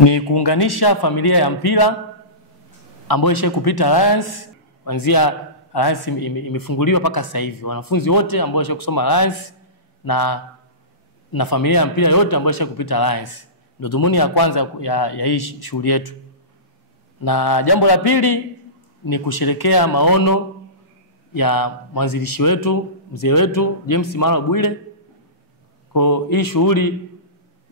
ni kuunganisha familia ya mpira ambayo ishe kupita Alliance. Kuanzia Alliance imefunguliwa mpaka sasa hivi. Wanafunzi wote ambao ishe kusoma Alliance na familia ya mpira yote ambayo ishe kupita Alliance. Ndio dhumuni ya kwanza ya hii shughuli yetu. Na jambo la pili ni kusherekea maono ya mwanzilishi wetu, mzee wetu James Mara Bwire. Kwa hii shughuli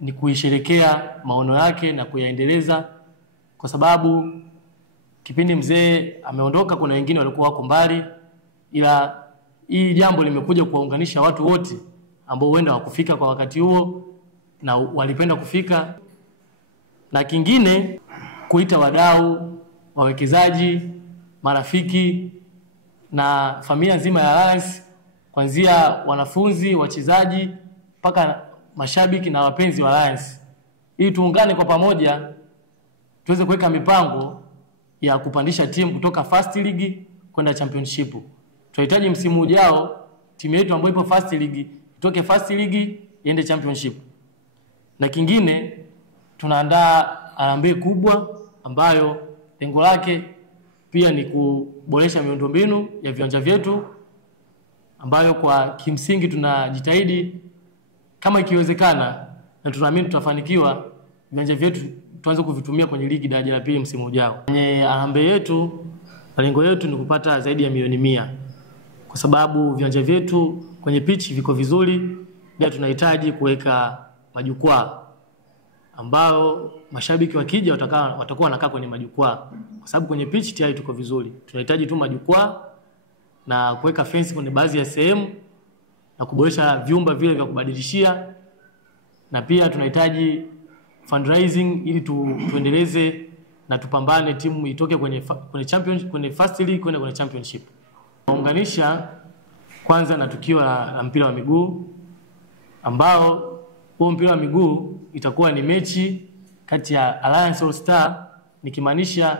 ni kuisherekea maono yake na kuyaendeleza, kwa sababu kipindi mzee ameondoka kuna wengine walikuwa wako mbali, ila hii jambo limekuja kuwaunganisha watu wote ambao huenda wakufika kwa wakati huo na walipenda kufika. Na kingine kuita wadau, wawekezaji, marafiki na familia nzima ya Alliance, kuanzia wanafunzi, wachezaji mpaka mashabiki na wapenzi wa Alliance, ili tuungane kwa pamoja tuweze kuweka mipango ya kupandisha timu kutoka First League kwenda Championship. Tunahitaji msimu ujao timu yetu ambayo ipo First League itoke First League iende Championship. Na kingine tunaandaa harambee kubwa ambayo lengo lake pia ni kuboresha miundombinu ya viwanja vyetu, ambayo kwa kimsingi tunajitahidi kama ikiwezekana na tunaamini tutafanikiwa viwanja vyetu tuanze kuvitumia kwenye ligi daraja la pili msimu ujao. Kwenye harambee yetu malengo yetu ni kupata zaidi ya milioni 100, kwa sababu viwanja vyetu kwenye pitch viko vizuri. Pia tunahitaji kuweka majukwaa ambao mashabiki wakija watakuwa wanakaa kwenye majukwaa, kwa sababu kwenye pitch tayari tuko vizuri. Tunahitaji tu majukwaa na kuweka fence kwenye baadhi ya sehemu na kuboresha vyumba vile vya kubadilishia, na pia tunahitaji fundraising ili tuendeleze na tupambane timu itoke kwenye First League kwenda kwenye Championship. Tunaunganisha kwanza na tukio la mpira wa miguu, ambao huo mpira wa miguu itakuwa ni mechi kati ya Alliance All Star, nikimaanisha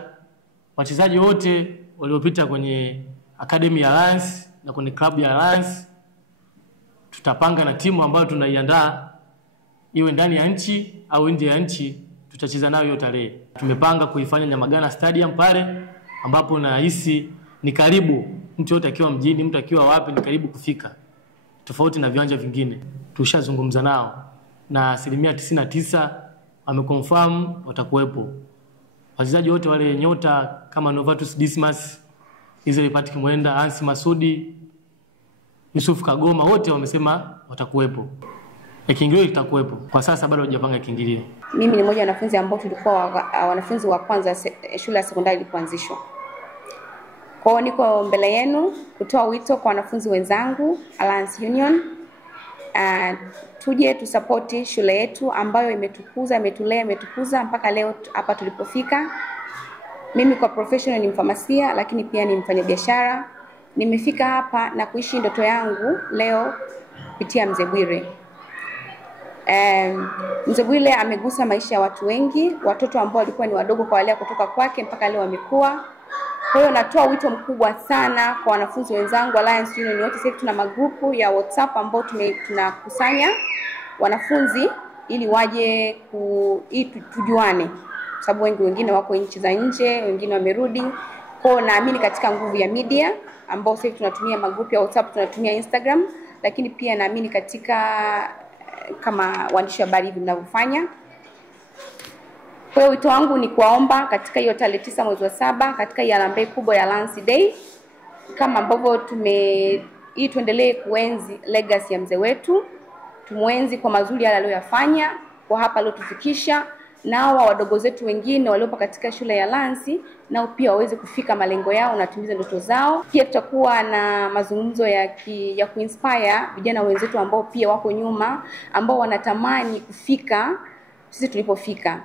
wachezaji wote waliopita kwenye academy ya Alliance na kwenye club ya Alliance. Tutapanga na timu ambayo tunaiandaa iwe ndani ya nchi au nje ya nchi, tutacheza nayo hiyo tarehe. Tumepanga kuifanya Nyamagana Stadium pale, ambapo nahisi ni karibu, mtu yote akiwa mjini, mtu akiwa wapi ni karibu kufika, tofauti na viwanja vingine. Tushazungumza nao na 99% wameconfirm watakuwepo. Wachezaji wote wale nyota kama Novatus Dismas, Israel Patrick Mwenda, Ansi Masudi, Yusuf Kagoma, wote wamesema watakuwepo. Kiingilio kitakuwepo. Kwa sasa bado hujapanga kiingilio. Mimi ni mmoja wa wanafunzi ambao tulikuwa wanafunzi wa kwanza shule ya sekondari ilipoanzishwa. Kwa hiyo niko mbele yenu kutoa wito kwa wanafunzi wenzangu Alliance Union, tuje tusapoti shule yetu ambayo imetukuza, imetulea, imetukuza mpaka leo hapa tulipofika. Mimi kwa professional ni mfamasia, lakini pia ni mfanyabiashara. Nimefika hapa na kuishi ndoto yangu leo kupitia Mzee Bwire. Mzee Bwire amegusa maisha ya watu wengi, watoto ambao walikuwa ni wadogo kwa wale kutoka kwake mpaka leo wamekuwa. Kwa hiyo natoa wito mkubwa sana kwa wanafunzi wenzangu Alliance Union wote. Sasa tuna magrupu ya WhatsApp ambao tunakusanya wanafunzi ili waje tujuane, sababu wengine wako nchi za nje, wengine wamerudi. Kwa hiyo naamini katika nguvu ya media ambao sasa tunatumia magrupu ya WhatsApp, tunatumia Instagram, lakini pia naamini katika kama waandishi wa habari hivi mnavyofanya. Kwa hiyo wito wangu ni kuwaomba katika hiyo tarehe 9 mwezi wa 7 katika hiyo harambee kubwa ya Alliance Day, kama ambavyo tuendelee kuenzi legacy ya mzee wetu, tumuenzi kwa mazuri yale aliyofanya kwa hapa aliyotufikisha, nao wadogo zetu wengine waliopo katika shule ya Alliance nao pia waweze kufika malengo yao na timize ndoto zao. Pia tutakuwa na mazungumzo ya kuinspire vijana wenzetu ambao pia wako nyuma, ambao wanatamani kufika sisi tulipofika.